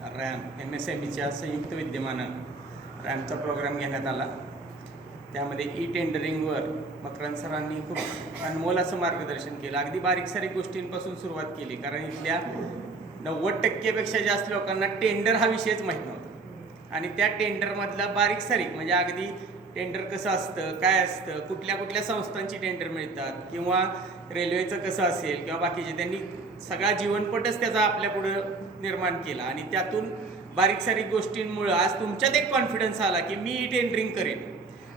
RAM MSMEच्या संयुक्त विद्यमानं रॅमचा programme घेण्यात आला. त्यामध्ये टेंडरिंगवर मकरंद सरांनी खूप अनमोल असं मार्गदर्शन केलं. अगदी बारीक सारीक गोष्टींपासून सुरुवात केली, कारण इथल्या 90% जास्त लोकांना टेंडर हा विषयच माहीत नव्हता. आणि त्या टेंडरमधला बारीक सारीक म्हणजे अगदी टेंडर कसं असतं, काय असतं, कुठल्या कुठल्या संस्थांची टेंडर मिळतात, किंवा रेल्वेचं कसं असेल, किंवा बाकीचे, त्यांनी सगळा जीवनपटच त्याचा आपल्यापुढं निर्माण केला. आणि त्यातून बारीक सारीक गोष्टींमुळं आज तुमच्यात एक कॉन्फिडन्स आला की मी टेंडरिंग करेन.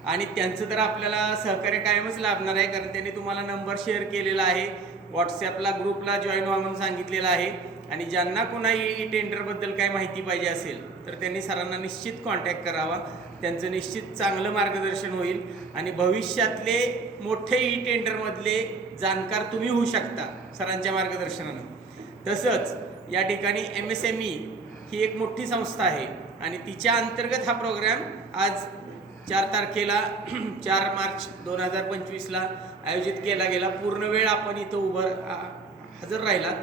आणि त्यांचं तर आपल्याला सहकार्य कायमच लाभणार आहे, कारण त्यांनी तुम्हाला नंबर शेअर केलेला आहे, व्हॉट्सॲपला ग्रुपला जॉईन व्हा म्हणून सांगितलेलं आहे. आणि ज्यांना कोणाही टेंडरबद्दल काय माहिती पाहिजे असेल तर त्यांनी सरांना निश्चित कॉन्टॅक्ट करावा. त्यांचं निश्चित चांगलं मार्गदर्शन होईल आणि भविष्यातले मोठे टेंडरमधले जाणकार तुम्ही होऊ शकता सरांच्या मार्गदर्शनानं. तसंच या ठिकाणी MSME ही एक मोठी संस्था आहे आणि तिच्या अंतर्गत हा प्रोग्राम आज 4 तारखेला 4 मार्च 2025ला आयोजित केला गेला. पूर्ण वेळ आपण इथं हजर राहिलात,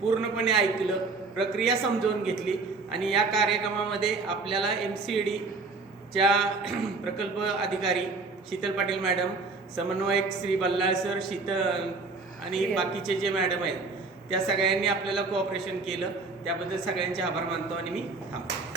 पूर्णपणे ऐकलं, प्रक्रिया समजावून घेतली. आणि या कार्यक्रमामध्ये आपल्याला MCEDच्या प्रकल्प अधिकारी शीतल पाटील मॅडम, समन्वयक श्री बल्लाळ सर, शीतल आणि बाकीचे जे मॅडम आहेत त्या सगळ्यांनी आपल्याला कोऑपरेशन केलं. त्याबद्दल सगळ्यांचे आभार मानतो आणि मी थांबतो.